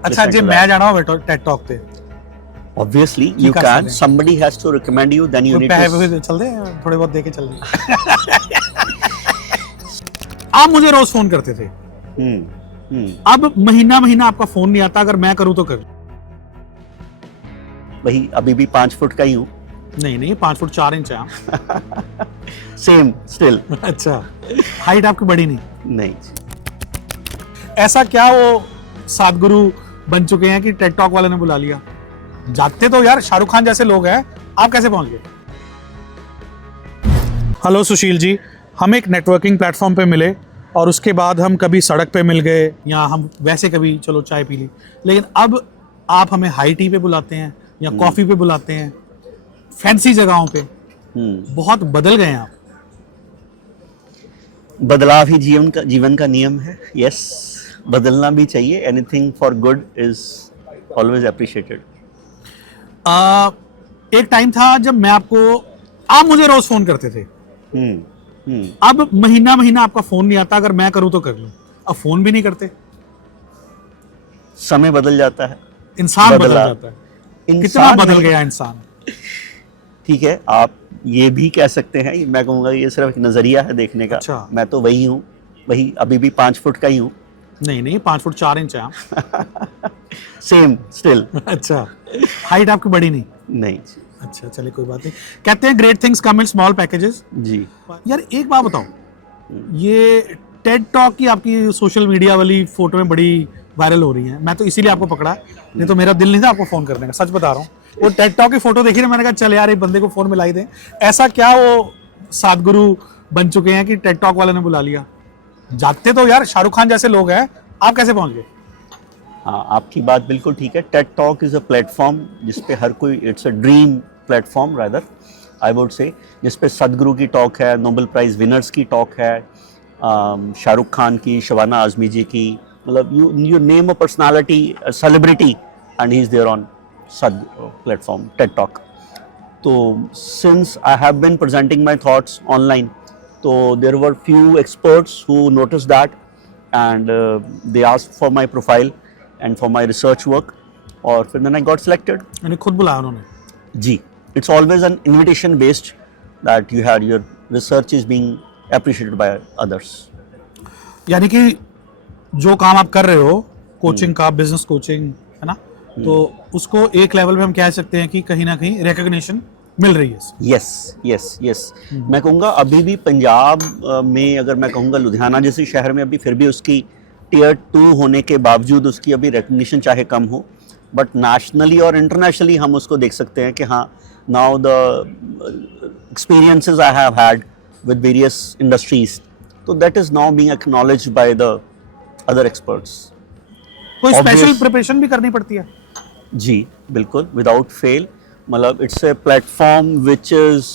अच्छा जी मैं जाना हो टेड टॉक पे Obviously you can. Somebody has to recommend you, then you need to. चल दे थोड़े बहुत देके चल दे आप मुझे रोज फोन करते थे अब महीना महीना आपका फोन नहीं आता, अगर मैं करूं तो कर वही अभी भी 5 फुट का ही हूँ। नहीं 5 फुट 4 इंच है सेम स्टिल। अच्छा हाइट आपकी बड़ी नहीं। ऐसा क्या वो सदगुरु बन चुके हैं कि टेड टॉक वाले ने बुला लिया? जाते तो यार शाहरुख खान जैसे लोग हैं, आप कैसे पहुंच गए? हेलो सुशील जी, हम एक नेटवर्किंग प्लेटफॉर्म पे मिले और उसके बाद हम कभी सड़क पे मिल गए या हम वैसे कभी चलो चाय पी ली, लेकिन अब आप हमें हाई टी पे बुलाते हैं या कॉफी पे बुलाते हैं, फैंसी जगहों पे। बहुत बदल गए हैं आप। बदलाव ही जीवन का नियम है। यस, बदलना भी चाहिए। Anything for good is always appreciated. एक टाइम था जब मैं आप मुझे रोज फोन करते थे। अब महीना महीना आपका फोन नहीं आता, अगर मैं करूं तो कर लूं। अब फोन भी नहीं करते। समय बदल जाता है, इंसान बदल जाता है। कितना बदल गया इंसान। ठीक है, आप ये भी कह सकते हैं, मैं कहूँगा ये सिर्फ एक नजरिया है देखने का। अच्छा। मैं तो वही हूँ, वही अभी भी 5 फुट का ही हूँ। नहीं 5 फुट 4 इंच है सेम स्टिल। अच्छा हाइट आपकी बड़ी नहीं। अच्छा चलिए कोई बात नहीं। कहते हैं great things come in small packages. जी यार एक बात बताओ, ये टेड टॉक की आपकी सोशल मीडिया वाली फोटो में बड़ी वायरल हो रही है, मैं तो इसीलिए आपको पकड़ा, नहीं तो मेरा दिल नहीं था आपको फोन करने का, सच बता रहा हूँ। वो टेड टॉक की फोटो देखी ना, मैंने कहा चल यार एक बंदे को फोन मिलाई दे। ऐसा क्या वो सदगुरु बन चुके हैं कि टेड टॉक वाले ने बुला लिया? जाते तो यार शाहरुख खान जैसे लोग हैं, आप कैसे पहुंच गए? हाँ, आपकी बात बिल्कुल ठीक है। TED talk is a platform जिसपे हर कोई, it's a dream platform rather I would say, जिसपे सदगुरु की टॉक है, नोबेल प्राइज विनर्स की टॉक है, शाहरुख खान की, शबाना आजमी जी की, मतलब you name a personality, celebrity, and he is there on that platform TED talk. तो since I have been presenting my thoughts online, तो there were few experts who noticed that and they asked for my profile and for my research work, और फिर then I got selected। यानी खुद बुलाया उन्होंने? जी, it's always an invitation based that you had your research is being appreciated by others। यानी कि जो काम आप कर रहे हो, कोचिंग का, बिजनेस कोचिंग है ना, तो उसको एक लेवल पे हम कह सकते हैं कि कहीं ना कहीं रिकॉग्निशन मिल रही है। यस। मैं कहूँगा अभी भी पंजाब में, अगर मैं कहूँगा लुधियाना जैसे शहर में, अभी फिर भी उसकी टियर 2 होने के बावजूद उसकी अभी रिकग्निशन चाहे कम हो, बट नेशनली और इंटरनेशनली हम उसको देख सकते हैं कि हाँ, now the experiences I have had with various industries, तो that is now being acknowledged by the other experts. कोई स्पेशल प्रिपरेशन भी करनी पड़ती है? जी बिल्कुल, विदाउट फेल। मतलब it's a platform which is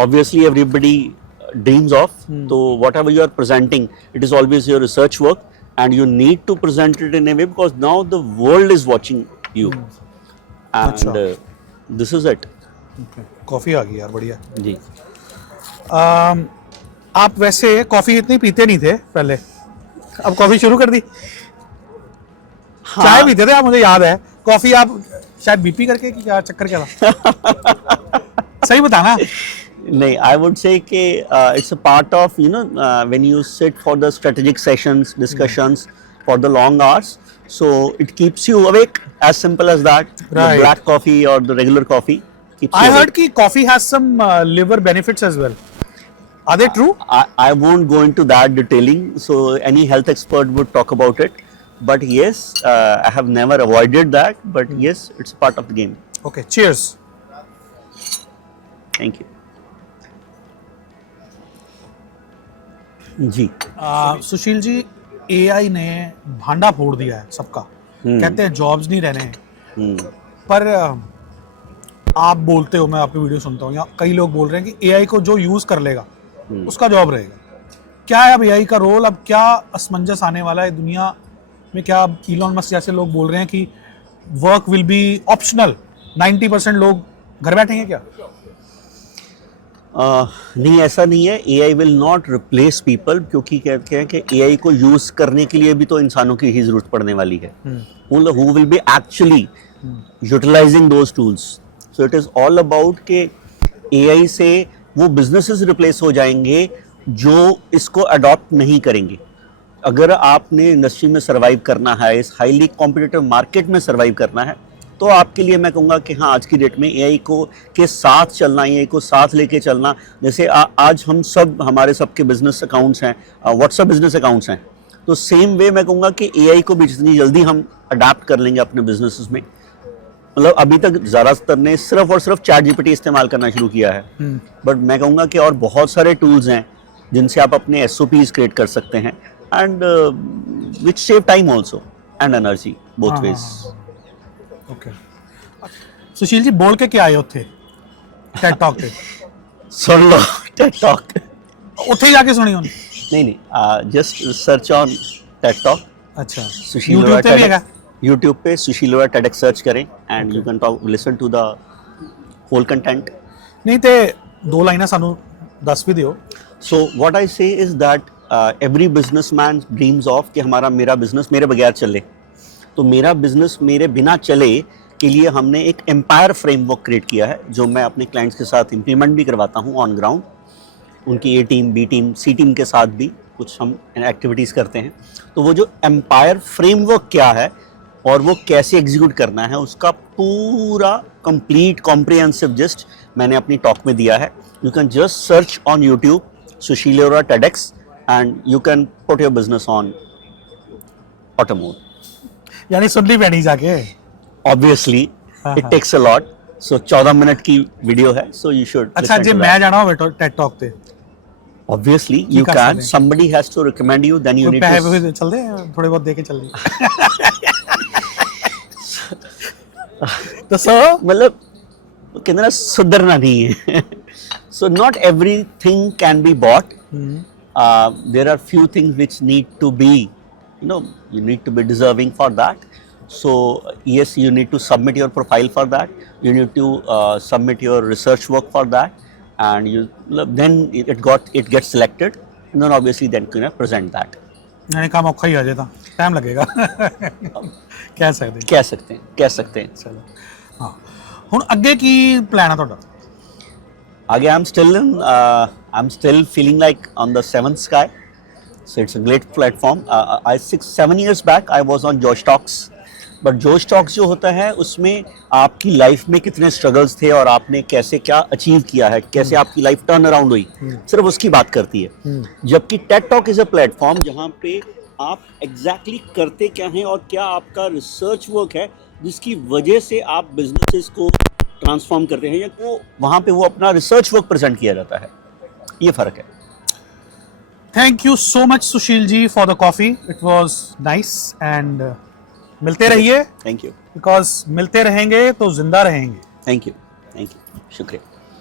obviously everybody dreams of, तो whatever you are presenting, it is always your research work and you need to present it in a way because now the world is watching you and this is it। Coffee आ गई यार, बढ़िया जी। आप वैसे coffee इतनी पीते नहीं थे पहले, अब कॉफी शुरू कर दी? हाँ। चाय पीते थे आप, मुझे याद है। कॉफी आप शायद बीपी करके कि क्या चक्कर क्या था? सही बताना। नहीं, I would say कि it's a part of, you know, when you sit for the strategic sessions, discussions for the long hours, so it keeps you awake, as simple as that। Right। The black coffee or the regular coffee keeps you I awake। heard कि coffee has some liver benefits as well. Are they true? I won't go into that detailing, so any health expert would talk about it, but yes, I have never avoided that, but yes, it's a part of the game। Okay, cheers। Thank you। जी। Sushil ji, AI ने भांडा फोड़ दिया है सबका। कहते हैं jobs नहीं रहने हैं, पर आप बोलते हो, मैं आपकी वीडियो सुनता हूँ, या कई लोग बोल रहे हैं कि एआई को जो यूज कर लेगा उसका जॉब रहेगा। क्या है अब एआई का रोल? अब क्या असमंजस आने वाला है दुनिया में? क्या इलॉन मस्क जैसे लोग बोल रहे हैं कि वर्क विल बी ऑप्शनल, 90% लोग घर बैठेंगे क्या? नहीं, ऐसा नहीं है, AI will not replace people, क्योंकि कहते हैं कि AI को यूज करने के लिए भी तो इंसानों की ही जरूरत पड़ने वाली है, who will be actually utilising those tools. So it is all about के AI से वो बिजनेसेस रिप्लेस हो जाएंगे जो इसको अडॉप्ट नहीं करेंगे। अगर आपने इंडस्ट्री में सर्वाइव करना है, इस हाईली कॉम्पिटिटिव मार्केट में सर्वाइव करना है, तो आपके लिए मैं कहूँगा कि हाँ, आज की डेट में AI को के साथ चलना, AI को साथ लेके चलना, जैसे आज हम सब, हमारे सबके बिजनेस अकाउंट्स हैं, व्हाट्सएप बिजनेस अकाउंट्स हैं, तो सेम वे मैं कहूँगा कि AI को भी जितनी जल्दी हम अडाप्ट कर लेंगे अपने बिजनेसेस में, मतलब अभी तक ज़्यादातर ने सिर्फ और सिर्फ ChatGPT इस्तेमाल करना शुरू किया है, बट मैं कहूँगा कि और बहुत सारे टूल्स हैं जिनसे आप अपने SOPs क्रिएट कर सकते हैं, and which save time also and energy both ways. Okay, Sushil ji बोल के क्या आए थे टेड टॉक पे? सुन लो टेड टॉक, ਉੱਥੇ ਹੀ ਜਾ ਕੇ ਸੁਣੀ ਉਹਨੇ? नहीं, just search on TED talk. अच्छा, सुशील YouTube पे भी हैगा? यूट्यूब पे सुशील लोया TEDx सर्च करें and you can talk, listen to the whole content. नहीं ते दो लाइना सानू दस भी दियो। सो व्हाट आई से is that every businessman dreams of कि मेरा बिजनेस मेरे बगैर चले, तो मेरा बिजनेस मेरे बिना चले के लिए हमने एक एम्पायर फ्रेमवर्क क्रिएट किया है, जो मैं अपने क्लाइंट्स के साथ इम्प्लीमेंट भी करवाता हूँ ऑन ग्राउंड। उनकी A team, B team, C team के साथ भी कुछ हम एक्टिविटीज़ करते हैं। तो वो जो एम्पायर फ्रेमवर्क क्या है और वो कैसे एग्जीक्यूट करना है, उसका पूरा कंप्लीट कॉम्प्रिहेंसिव जिस्ट मैंने अपनी टॉक में दिया है। You can just search on YouTube Sushil Loya TEDx and you can put your business on auto mode. यानी सुन ली पैनी जाके? Obviously it takes a lot, so 14 minute की वीडियो है, सो यू शुड। अच्छा, जे मैं जाना होवे टेड टॉक ते obviously you can, somebody has to recommend you, then you need to पैसे चल दे, थोड़े बहुत दे के चल दे। तो सो मतलब कहते ना सुधरना नहीं है। So not everything can be bought. There are few things which need to be, you need to be deserving for that. So yes, you need to submit your profile for that. You need to submit your research work for that, and then it gets selected, and then obviously then you present that. यानी काम औखा ही आ जाता, time लगेगा। कह सकते हैं। चलो हाँ, ਹੁਣ ਅੱਗੇ ਕੀ ਪਲਾਨ ਆ ਤੁਹਾਡਾ? आगे I'm still feeling like on the seventh sky, so it's a great platform. 6-7 years back I was on Josh Talks, but Josh Talks जो होता है उसमें आपकी लाइफ में कितने स्ट्रगल्स थे और आपने कैसे क्या अचीव किया है, कैसे आपकी लाइफ टर्न अराउंड हुई, सिर्फ उसकी बात करती है। जबकि Ted talk is a platform जहाँ पे आप एग्जैक्टली करते क्या हैं और क्या आपका रिसर्च वर्क है जिसकी वजह से आप बिजनेसेस को ट्रांसफॉर्म करते हैं, या वो वहाँ पे वो अपना रिसर्च वर्क प्रेजेंट किया जाता है, ये फ़र्क है। Thank you so much Sushil ji for the coffee, it was nice, and मिलते रहिए। Thank you. बिकॉज मिलते रहेंगे तो जिंदा रहेंगे। थैंक यू, शुक्रिया।